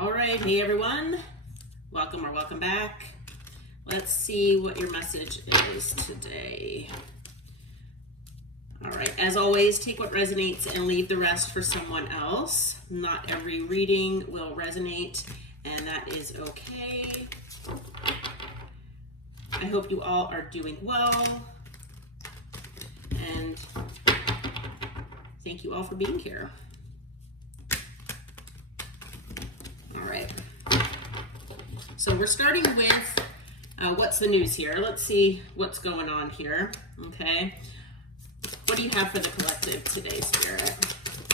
All right, hey everyone, welcome or welcome back. Let's see what your message is today. All right, as always, take what resonates and leave the rest for someone else. Not every reading will resonate, and that is okay. I hope you all are doing well, and thank you all for being here. All right, so we're starting with what's the news here. Let's see what's going on here, okay? What do you have for the collective today, Spirit?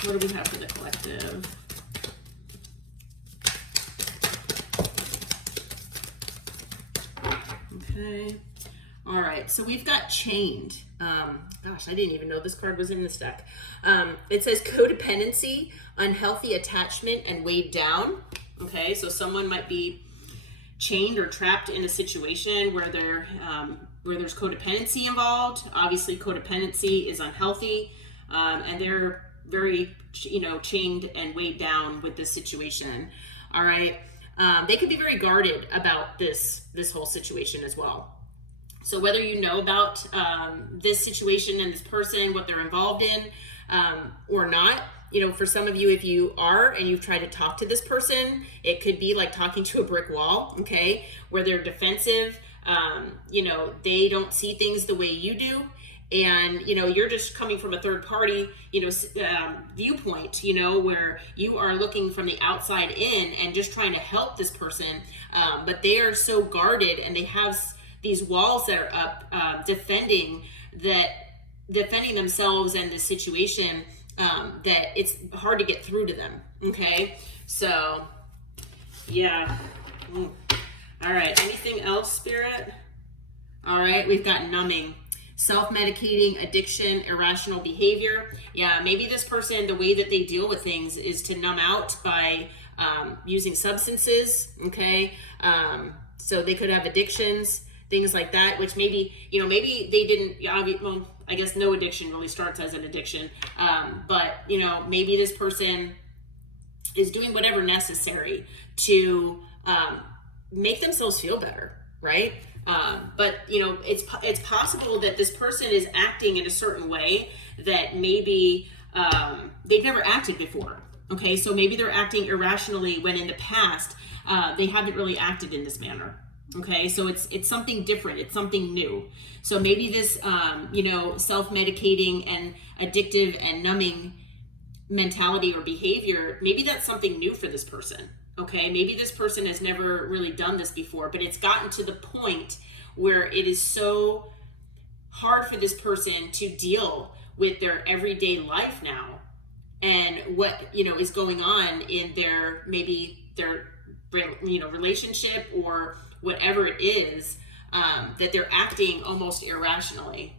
What do we have for the collective? Okay, all right, so we've got chained. Gosh, I didn't even know this card was in this deck. It says codependency, unhealthy attachment, and weighed down. Okay, so someone might be chained or trapped in a situation where there's codependency involved. Obviously, codependency is unhealthy, and they're very, chained and weighed down with this situation. All right, they could be very guarded about this whole situation as well. So whether you know about this situation and this person, what they're involved in, or not, for some of you, if you are and you've tried to talk to this person, it could be like talking to a brick wall, okay, where they're defensive. They don't see things the way you do. And, you're just coming from a third party, viewpoint, where you are looking from the outside in and just trying to help this person. But they are so guarded and they have these walls that are up, defending themselves and the situation, that it's hard to get through to them. Okay. So yeah. All right. Anything else, Spirit? All right. We've got numbing, self-medicating, addiction, irrational behavior. Yeah. Maybe this person, the way that they deal with things is to numb out by, using substances. Okay. So they could have addictions, things like that, which maybe they didn't, well, I guess no addiction really starts as an addiction. But, maybe this person is doing whatever necessary to make themselves feel better, right? But, it's possible that this person is acting in a certain way that maybe they've never acted before. Okay, so maybe they're acting irrationally when in the past they haven't really acted in this manner. Okay, so it's something different. It's something new. So maybe this, self-medicating and addictive and numbing mentality or behavior, maybe that's something new for this person. Okay, maybe this person has never really done this before, but it's gotten to the point where it is so hard for this person to deal with their everyday life now and what, is going on in their relationship or whatever it is, that they're acting almost irrationally.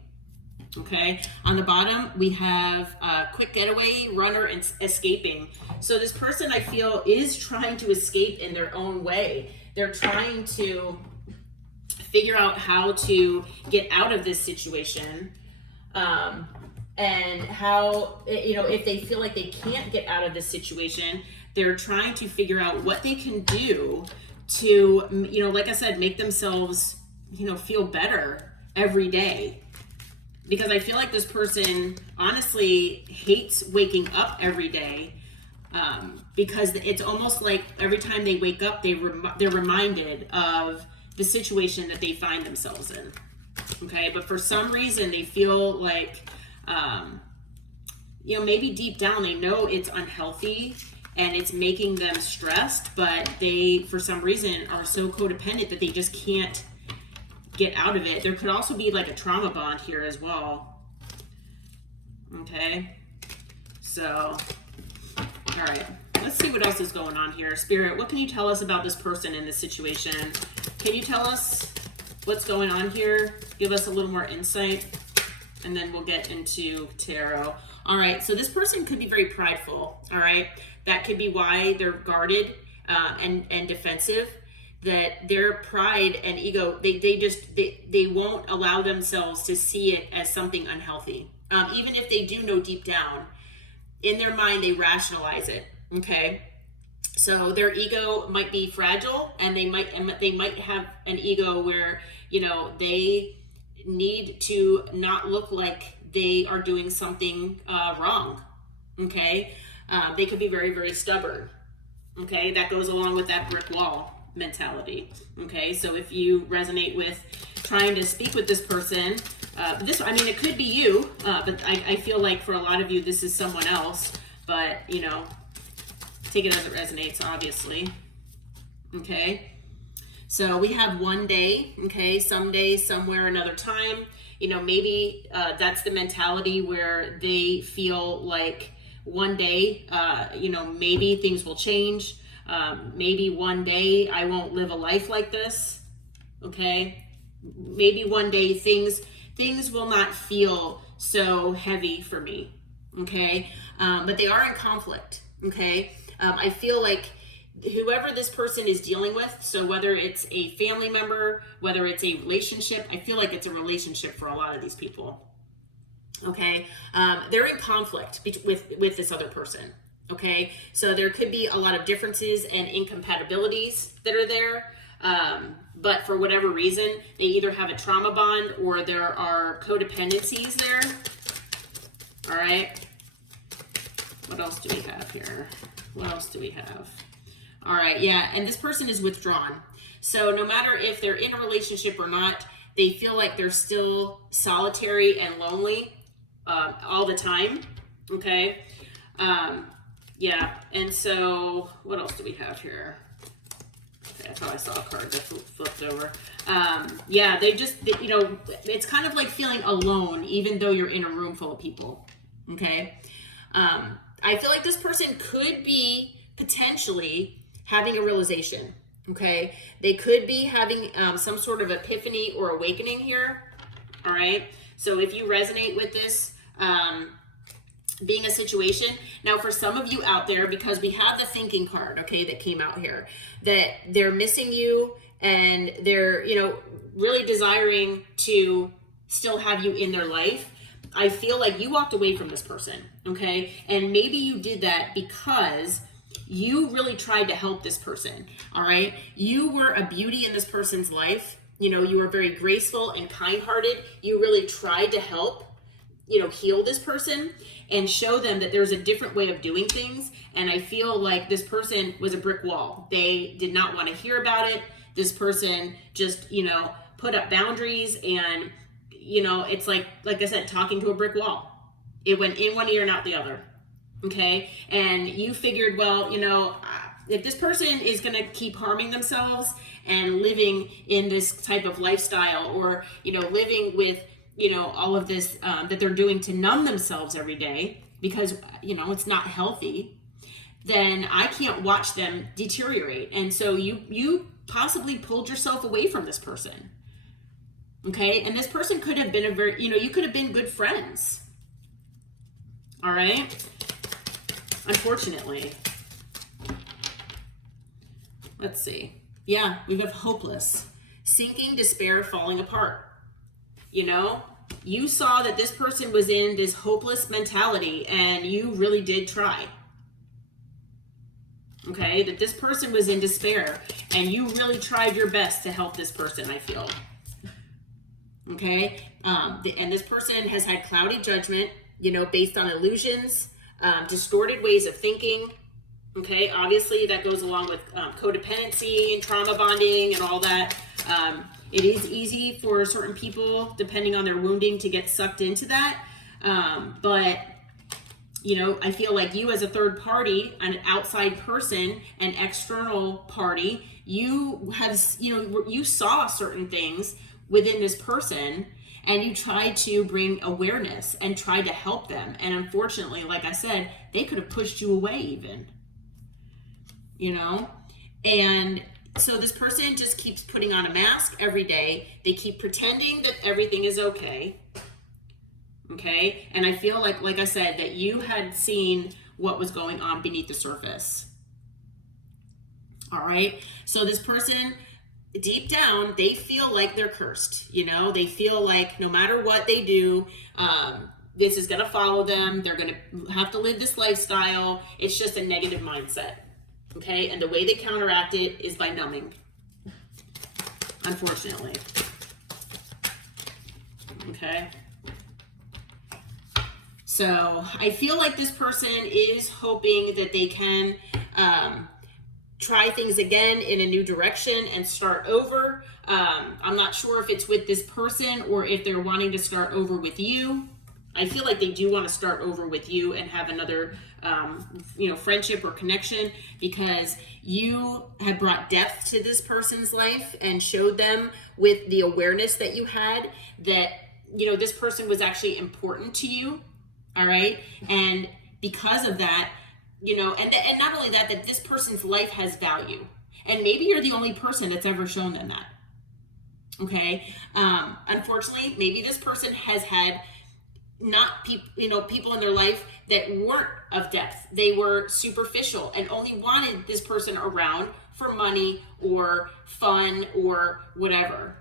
Okay, on the bottom we have quick getaway, runner, and escaping. So this person, I feel, is trying to escape in their own way. They're trying to figure out how to get out of this situation, and how, if they feel like they can't get out of this situation, they're trying to figure out what they can do to, like I said, make themselves, feel better every day. Because I feel like this person honestly hates waking up every day, because it's almost like every time they wake up, they're reminded of the situation that they find themselves in. Okay, but for some reason they feel like, maybe deep down they know it's unhealthy and it's making them stressed, but they, for some reason, are so codependent that they just can't get out of it. There could also be like a trauma bond here as well. Okay, so, all right, let's see what else is going on here. Spirit, what can you tell us about this person in this situation? Can you tell us what's going on here? Give us a little more insight, and then we'll get into tarot. All right, so this person could be very prideful. All right, that could be why they're guarded and defensive. That their pride and ego, they won't allow themselves to see it as something unhealthy. Even if they do know deep down, in their mind, they rationalize it, okay? So their ego might be fragile, and they might have an ego where, they need to not look like they are doing something wrong. Okay. They could be very, very stubborn. Okay. That goes along with that brick wall mentality. Okay. So if you resonate with trying to speak with this person, it could be you, but I feel like for a lot of you, this is someone else, but take it as it resonates, obviously. Okay. So we have one day, okay, someday, somewhere, another time. Maybe that's the mentality where they feel like one day, maybe things will change. Maybe one day I won't live a life like this. Okay. Maybe one day things will not feel so heavy for me. Okay. But they are in conflict. Okay. I feel like whoever this person is dealing with, so whether it's a family member, whether it's a relationship, I feel like it's a relationship for a lot of these people. Okay. They're in conflict with this other person. Okay. So there could be a lot of differences and incompatibilities that are there. But for whatever reason, they either have a trauma bond or there are codependencies there. All right. What else do we have here? What else do we have? All right, yeah, and this person is withdrawn. So no matter if they're in a relationship or not, they feel like they're still solitary and lonely all the time, okay? Yeah, and so what else do we have here? Okay, I thought I saw a card that flipped over. Yeah, it's kind of like feeling alone even though you're in a room full of people, okay? I feel like this person could be potentially having a realization, okay? They could be having some sort of epiphany or awakening here, all right? So if you resonate with this being a situation, now for some of you out there, because we have the thinking card, okay, that came out here, that they're missing you and they're, really desiring to still have you in their life, I feel like you walked away from this person, okay? And maybe you did that because you really tried to help this person, all right? You were a beauty in this person's life. You were very graceful and kind-hearted. You really tried to help, heal this person and show them that there's a different way of doing things. And I feel like this person was a brick wall. They did not want to hear about it. This person just, put up boundaries and it's like I said, talking to a brick wall. It went in one ear and out the other. Okay. And you figured, well, if this person is going to keep harming themselves and living in this type of lifestyle or, living with, all of this that they're doing to numb themselves every day because, it's not healthy, then I can't watch them deteriorate. And so you possibly pulled yourself away from this person. Okay, and this person could have been you could have been good friends. All right. Unfortunately. Let's see. Yeah, we have hopeless. Sinking, despair, falling apart. You saw that this person was in this hopeless mentality and you really did try. Okay, that this person was in despair and you really tried your best to help this person, I feel. Okay, and this person has had cloudy judgment, based on illusions, distorted ways of thinking. Okay, obviously that goes along with codependency and trauma bonding and all that. It is easy for certain people, depending on their wounding, to get sucked into that. But I feel like you as a third party, an outside person, an external party, you saw certain things within this person and you tried to bring awareness and tried to help them. And unfortunately, like I said, they could have pushed you away even, and so this person just keeps putting on a mask every day. They keep pretending that everything is okay. Okay. And I feel like I said, that you had seen what was going on beneath the surface. All right. So this person, deep down, they feel like they're cursed. They feel like no matter what they do, this is going to follow them. They're going to have to live this lifestyle. It's just a negative mindset. Okay, and the way they counteract it is by numbing, unfortunately. Okay. So I feel like this person is hoping that they can try things again in a new direction and start over. I'm not sure if it's with this person or if they're wanting to start over with you. I feel like they do want to start over with you and have another, friendship or connection, because you have brought depth to this person's life and showed them with the awareness that you had that, this person was actually important to you. All right. And because of that, and not only that, that this person's life has value. And maybe you're the only person that's ever shown them that. Okay. Unfortunately, maybe this person has had people in their life that weren't of depth. They were superficial and only wanted this person around for money or fun or whatever.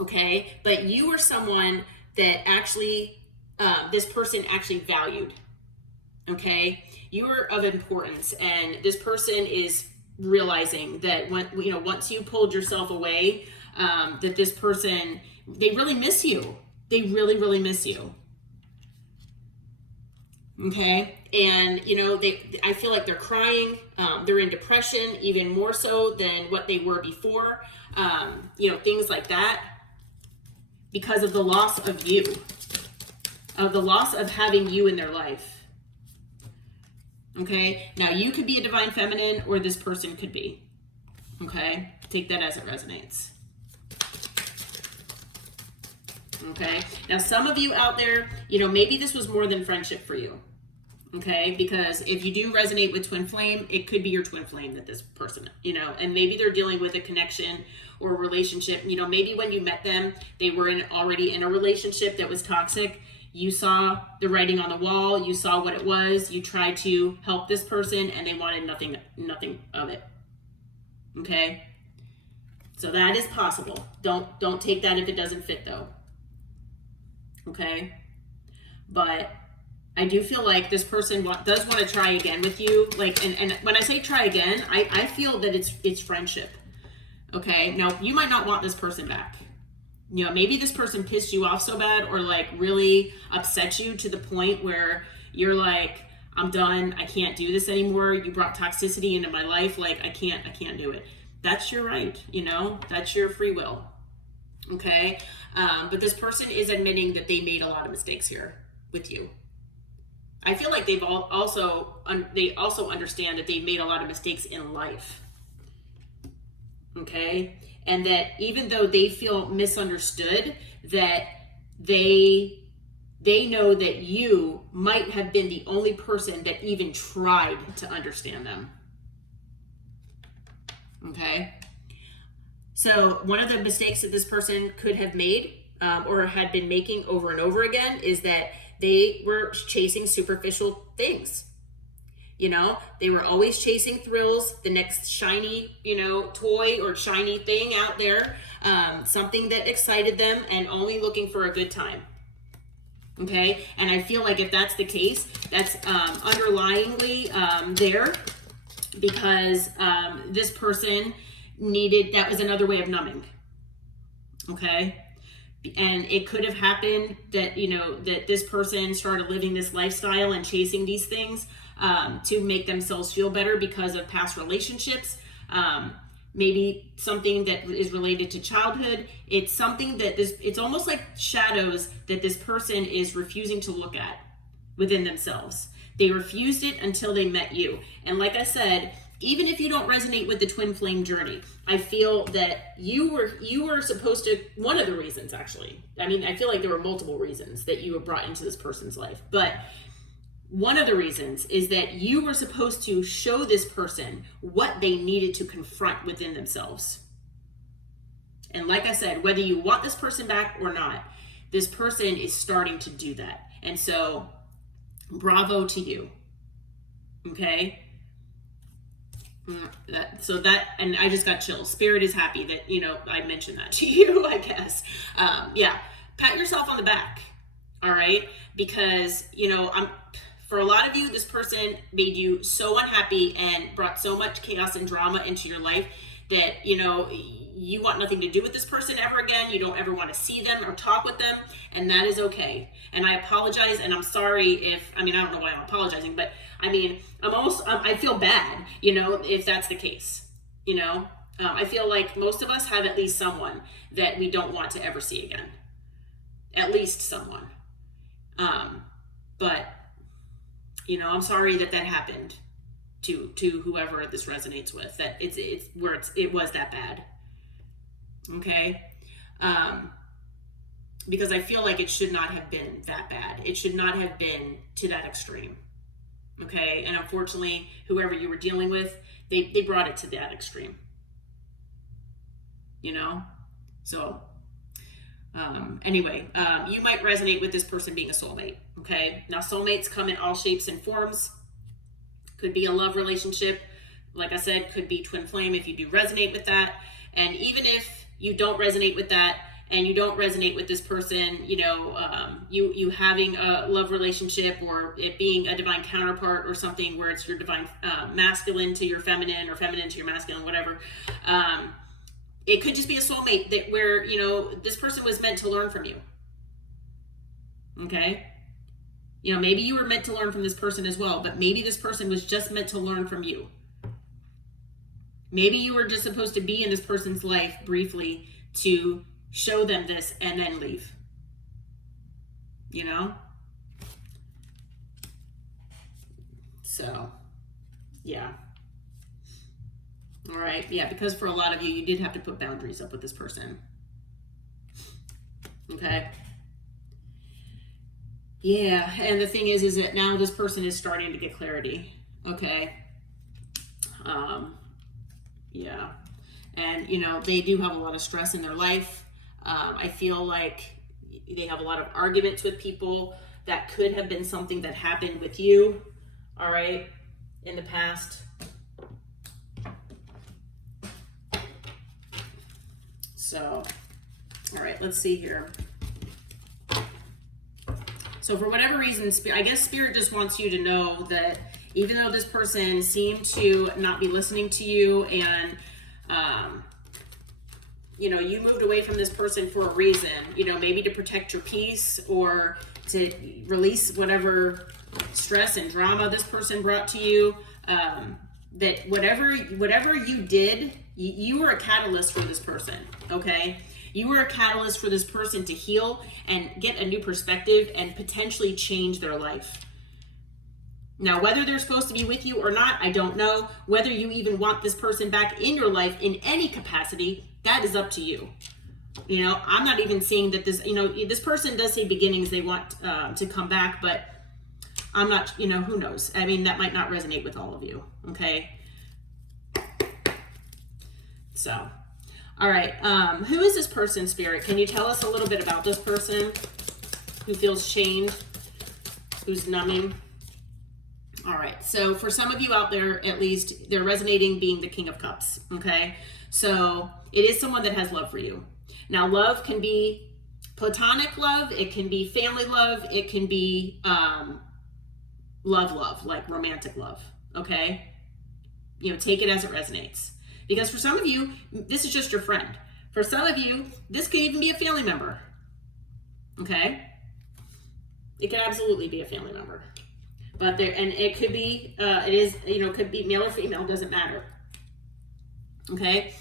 Okay. But you were someone that actually, this person actually valued. Okay. You are of importance, and this person is realizing that once you pulled yourself away, that this person, they really miss you. They really, really miss you. Okay. And, I feel like they're crying. They're in depression, even more so than what they were before. Things like that, because of the loss of you, of the loss of having you in their life. Okay. Now you could be a divine feminine, or this person could be. Okay. Take that as it resonates. Okay. Now, some of you out there, maybe this was more than friendship for you. Okay. Because if you do resonate with twin flame, it could be your twin flame that this person, and maybe they're dealing with a connection or a relationship. Maybe when you met them, they were already in a relationship that was toxic. You saw the writing on the wall. You saw what it was. You tried to help this person, and they wanted nothing of it. Okay. So that is possible. Don't take that if it doesn't fit, though. Okay. But I do feel like this person does want to try again with you. Like, and when I say try again, I feel that it's friendship. Okay. Now, you might not want this person back. Maybe this person pissed you off so bad, or like really upset you to the point where you're like, I'm done. I can't do this anymore. You brought toxicity into my life. Like, I can't do it. That's your right. That's your free will. Okay. But this person is admitting that they made a lot of mistakes here with you. I feel like they also understand that they made a lot of mistakes in life. Okay. And that even though they feel misunderstood, that they know that you might have been the only person that even tried to understand them. Okay. So one of the mistakes that this person could have made or had been making over and over again is that they were chasing superficial things. They were always chasing thrills, the next shiny, toy or shiny thing out there, something that excited them, and only looking for a good time. Okay. And I feel like if that's the case, that's underlyingly there, because this person that was another way of numbing. Okay. And it could have happened that, that this person started living this lifestyle and chasing these things to make themselves feel better because of past relationships. Maybe something that is related to childhood. It's something that it's almost like shadows that this person is refusing to look at within themselves. They refused it until they met you. And like I said, even if you don't resonate with the twin flame journey, I feel that you were supposed to, one of the reasons actually, I feel like there were multiple reasons that you were brought into this person's life, but one of the reasons is that you were supposed to show this person what they needed to confront within themselves. And like I said, whether you want this person back or not, this person is starting to do that. And so, bravo to you. Okay? And I just got chills. Spirit is happy that, I mentioned that to you, I guess. Pat yourself on the back. All right? Because, For a lot of you, this person made you so unhappy and brought so much chaos and drama into your life that, you know, you want nothing to do with this person ever again. You don't ever want to see them or talk with them, and that is okay. And I apologize, and I'm sorry if, I mean, I don't know why I'm apologizing, but I mean, I feel bad, you know, if that's the case, you know. I feel like most of us have at least someone that we don't want to ever see again. At least someone. But, you know, I'm sorry that happened to whoever this resonates with, that it was that bad. Okay. Because I feel like it should not have been that bad. It should not have been to that extreme. Okay. And unfortunately, whoever you were dealing with, they brought it to that extreme, you know? So, anyway, you might resonate with this person being a soulmate. Okay. Now, soulmates come in all shapes and forms. Could be a love relationship. Like I said, could be twin flame if you do resonate with that. And even if you don't resonate with that, and you don't resonate with this person, you know, you having a love relationship, or it being a divine counterpart or something where it's your divine masculine to your feminine, or feminine to your masculine, whatever. It could just be a soulmate that where, you know, this person was meant to learn from you. Okay? You know, maybe you were meant to learn from this person as well, but maybe this person was just meant to learn from you. Maybe you were just supposed to be in this person's life briefly to show them this and then leave. You know? So, yeah. All right. Yeah, because for a lot of you, you did have to put boundaries up with this person. Okay. Yeah. And the thing is that now this person is starting to get clarity. Okay. Yeah. And, you know, they do have a lot of stress in their life. I feel like they have a lot of arguments with people. That could have been something that happened with you. All right. In the past. So, all right, let's see here. So for whatever reason, I guess Spirit just wants you to know that even though this person seemed to not be listening to you, and, you know, you moved away from this person for a reason, you know, maybe to protect your peace or to release whatever stress and drama this person brought to you, that whatever you did, you were a catalyst for this person, okay? You were a catalyst for this person to heal and get a new perspective and potentially change their life. Now, whether they're supposed to be with you or not, I don't know. Whether you even want this person back in your life in any capacity, that is up to you. You know, I'm not even seeing that this, you know, this person does say beginnings, they want to come back, but I'm not, you know, who knows? I mean, that might not resonate with all of you, okay? So, all right. Who is this person, Spirit? Can you tell us a little bit about this person who feels chained, who's numbing? All right. So for some of you out there, at least, they're resonating being the King of Cups. Okay. So it is someone that has love for you. Now, love can be platonic love. It can be family love. It can be love, like romantic love. Okay. You know, take it as it resonates. Because for some of you, this is just your friend. For some of you, this could even be a family member. Okay? It could absolutely be a family member. But there, and it could be, it is, you know, it could be male or female, doesn't matter. Okay?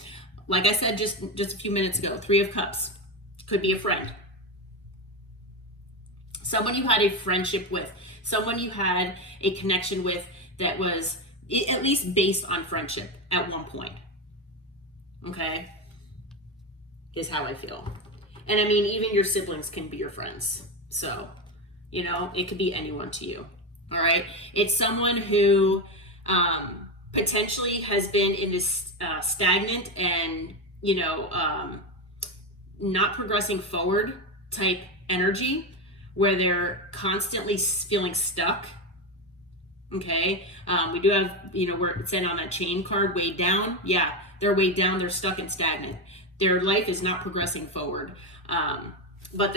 Like I said just a few minutes ago, 3 of Cups could be a friend. Someone you had a friendship with, someone you had a connection with that was at least based on friendship at one point. Okay, is how I feel. And I mean, even your siblings can be your friends. So, you know, it could be anyone to you. All right. It's someone who potentially has been in this stagnant and, you know, not progressing forward type energy where they're constantly feeling stuck. Okay. We do have, you know, where it said on that chain card, weighed down. Yeah. They're weighed down, they're stuck and stagnant. Their life is not progressing forward. But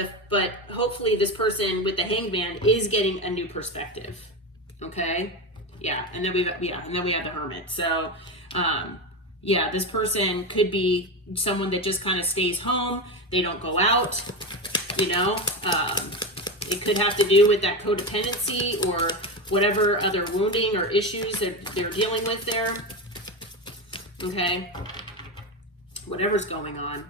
hopefully this person with the Hangman is getting a new perspective. Okay. Yeah. And then we have the Hermit. So, yeah, this person could be someone that just kind of stays home. They don't go out, you know. It could have to do with that codependency or whatever other wounding or issues that they're dealing with there. Okay. Whatever's going on.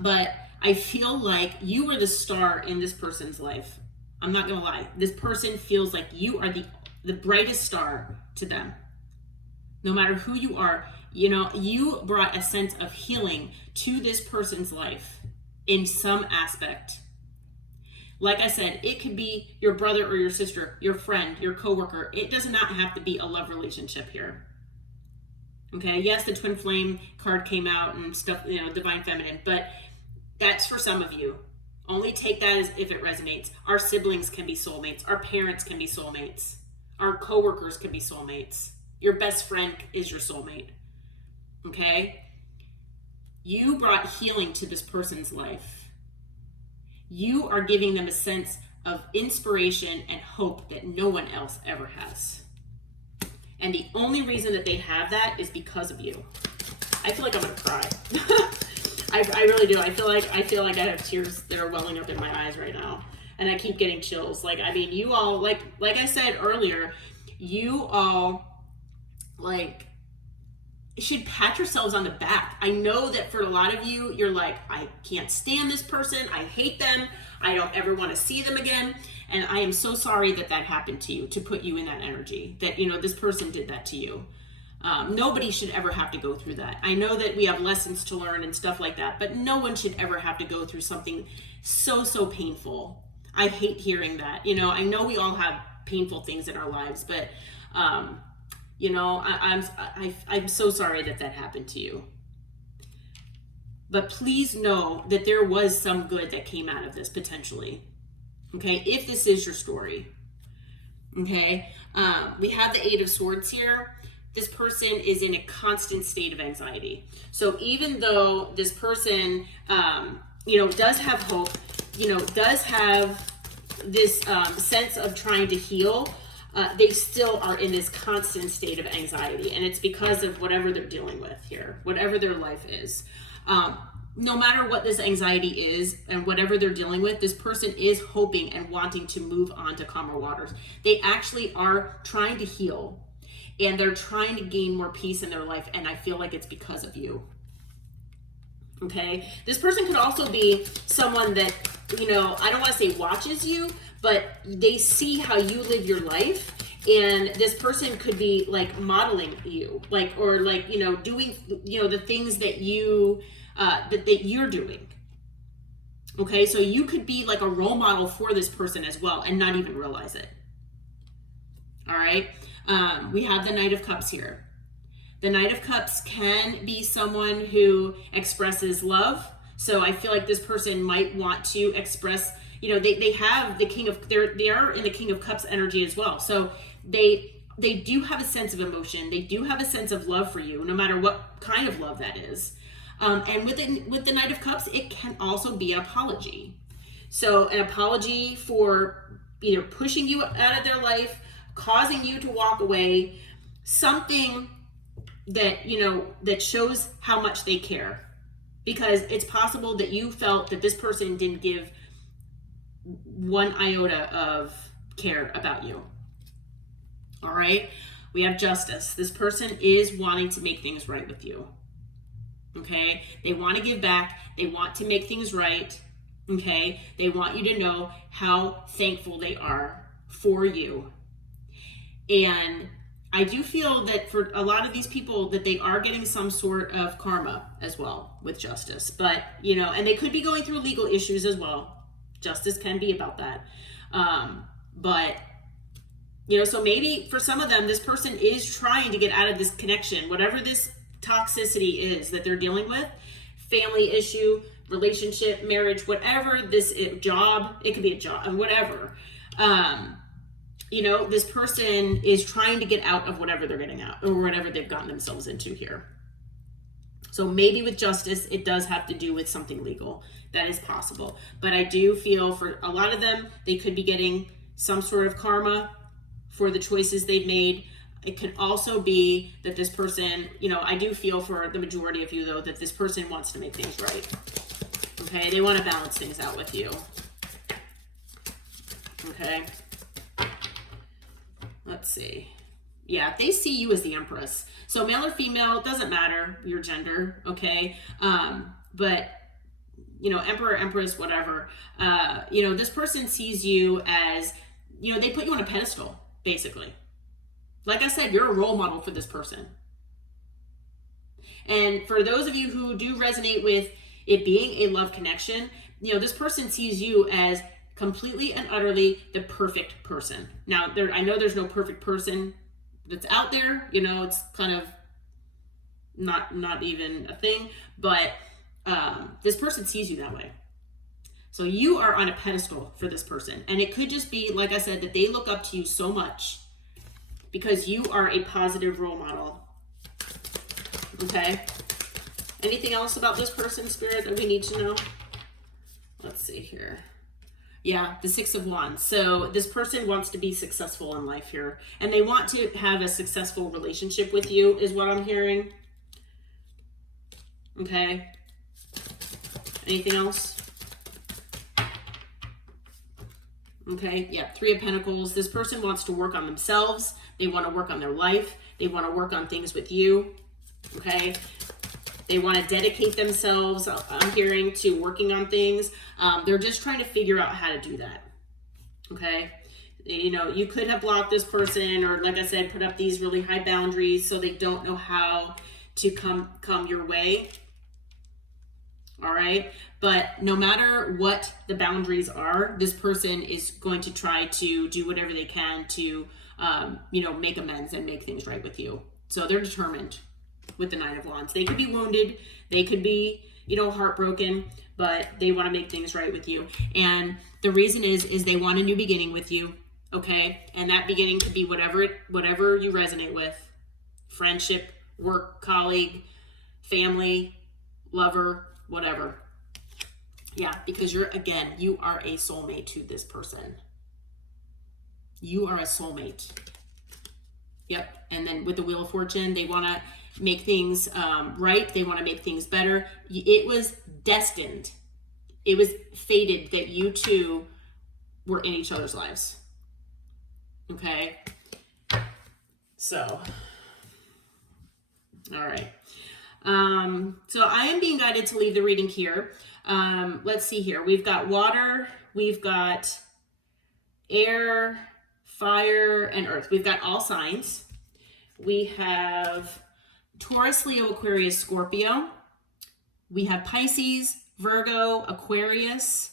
But I feel like you are the star in this person's life. I'm not going to lie. This person feels like you are the brightest star to them. No matter who you are, you know, you brought a sense of healing to this person's life in some aspect. Like I said, it could be your brother or your sister, your friend, your coworker. It does not have to be a love relationship here. Okay, yes, the twin flame card came out and stuff, you know, divine feminine, but that's for some of you. Only take that as if it resonates. Our siblings can be soulmates. Our parents can be soulmates. Our coworkers can be soulmates. Your best friend is your soulmate. Okay? You brought healing to this person's life. You are giving them a sense of inspiration and hope that no one else ever has. And the only reason that they have that is because of you. I feel like I'm gonna cry. I really do. I feel like I have tears that are welling up in my eyes right now. And I keep getting chills. Like, I mean, you all, like I said earlier, you all, like, should pat yourselves on the back. I know that for a lot of you, you're like, I can't stand this person. I hate them. I don't ever want to see them again. And I am so sorry that that happened to you, to put you in that energy, that, you know, this person did that to you. Nobody should ever have to go through that. I know that we have lessons to learn and stuff like that, but no one should ever have to go through something so painful. I hate hearing that. You know, I know we all have painful things in our lives, but, you know, I'm so sorry that that happened to you. But please know that there was some good that came out of this potentially. Okay, if this is your story. Okay, we have the Eight of Swords here. This person is in a constant state of anxiety. So even though this person, you know, does have hope, you know, does have this sense of trying to heal, they still are in this constant state of anxiety. And it's because of whatever they're dealing with here, whatever their life is. No matter what this anxiety is and whatever they're dealing with, this person is hoping and wanting to move on to calmer waters. They actually are trying to heal and they're trying to gain more peace in their life. And I feel like it's because of you. Okay. This person could also be someone that, you know, I don't want to say watches you, but they see how you live your life. And this person could be like modeling you, like, or like, you know, doing, you know, the things that you, that you're doing. Okay, so you could be like a role model for this person as well and not even realize it. All right, we have the Knight of Cups here. The Knight of Cups can be someone who expresses love. So I feel like this person might want to express, you know, they have the King of, they are in the King of Cups energy as well. So they do have a sense of emotion. They do have a sense of love for you, no matter what kind of love that is. And with the Knight of Cups, it can also be an apology. So an apology for either pushing you out of their life, causing you to walk away, something that, you know, that shows how much they care. Because it's possible that you felt that this person didn't give one iota of care about you. All right, we have Justice. This person is wanting to make things right with you. Okay, they want to give back. They want to make things right. Okay, they want you to know how thankful they are for you. And I do feel that for a lot of these people that they are getting some sort of karma as well with Justice. But, you know, and they could be going through legal issues as well. Justice can be about that. But, you know, so maybe for some of them, this person is trying to get out of this connection, whatever this toxicity is that they're dealing with, family issue, relationship, marriage, whatever this is, job, it could be a job, whatever. You know, this person is trying to get out of whatever they're getting out or whatever they've gotten themselves into here. So maybe with Justice, it does have to do with something legal. That is possible. But I do feel for a lot of them, they could be getting some sort of karma for the choices they've made. It could also be that this person, you know, I do feel for the majority of you though, that this person wants to make things right. Okay, they want to balance things out with you. Okay. Let's see. Yeah, they see you as the Empress. So male or female, doesn't matter your gender, okay? But, you know, Emperor, Empress, whatever. You know, this person sees you as, you know, they put you on a pedestal, basically. Like I said, you're a role model for this person. And for those of you who do resonate with it being a love connection, you know, this person sees you as completely and utterly the perfect person. Now, I know there's no perfect person that's out there, you know, it's kind of not even a thing, but this person sees you that way. So you are on a pedestal for this person. And it could just be, like I said, that they look up to you so much because you are a positive role model. Okay. Anything else about this person, Spirit, that we need to know? Let's see here. Yeah, the Six of Wands. So this person wants to be successful in life here. And they want to have a successful relationship with you, is what I'm hearing. Okay. Anything else? Okay, yeah, Three of Pentacles. This person wants to work on themselves. They want to work on their life. They want to work on things with you. Okay. They want to dedicate themselves, I'm hearing, to working on things. They're just trying to figure out how to do that. Okay. You know, you could have blocked this person, or like I said, put up these really high boundaries so they don't know how to come your way. All right. But no matter what the boundaries are, this person is going to try to do whatever they can to, you know, make amends and make things right with you. So they're determined with the Nine of Wands. They could be wounded. They could be, you know, heartbroken, but they want to make things right with you. And the reason is they want a new beginning with you. Okay. And that beginning could be whatever you resonate with: friendship, work, colleague, family, lover, whatever. Yeah, because you are a soulmate to this person. You are a soulmate. Yep. And then with the Wheel of Fortune, they want to make things right. They want to make things better. It was destined. It was fated that you two were in each other's lives. Okay. So, all right. So I am being guided to leave the reading here. Let's see here. We've got water, we've got air, fire, and earth. We've got all signs. We have Taurus, Leo, Aquarius, Scorpio. We have Pisces, Virgo, Aquarius,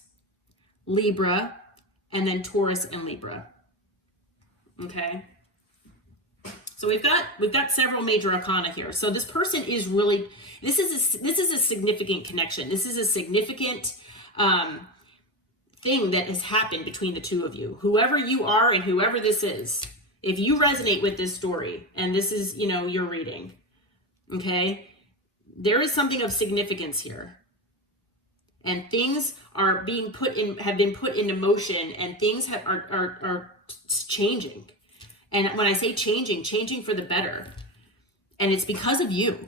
Libra, and then Taurus and Libra. Okay. So we've got several major arcana here. So this person is really, this is a significant connection. This is a significant thing that has happened between the two of you. Whoever you are and whoever this is, if you resonate with this story and this is, you know, your reading, okay, there is something of significance here. And things are being have been put into motion, and things are changing. And when I say changing for the better. And it's because of you.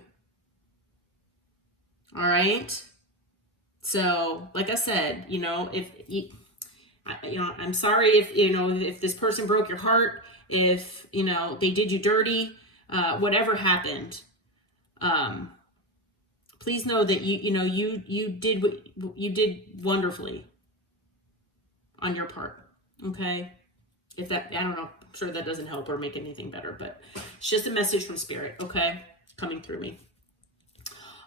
All right. So, like I said, you know, I'm sorry if this person broke your heart, if, you know, they did you dirty, whatever happened. Please know that you did wonderfully on your part. Okay. If that, I don't know, I'm sure that doesn't help or make anything better, but it's just a message from Spirit, okay, coming through me.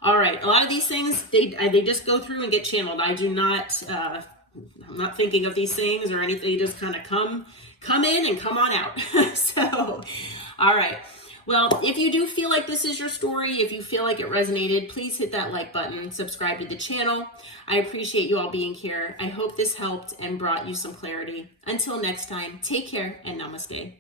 All right, a lot of these things, they just go through and get channeled. I do not, I'm not thinking of these things or anything. They just kind of come in and come on out. So, all right. Well, if you do feel like this is your story, if you feel like it resonated, please hit that like button, subscribe to the channel. I appreciate you all being here. I hope this helped and brought you some clarity. Until next time, take care and namaste.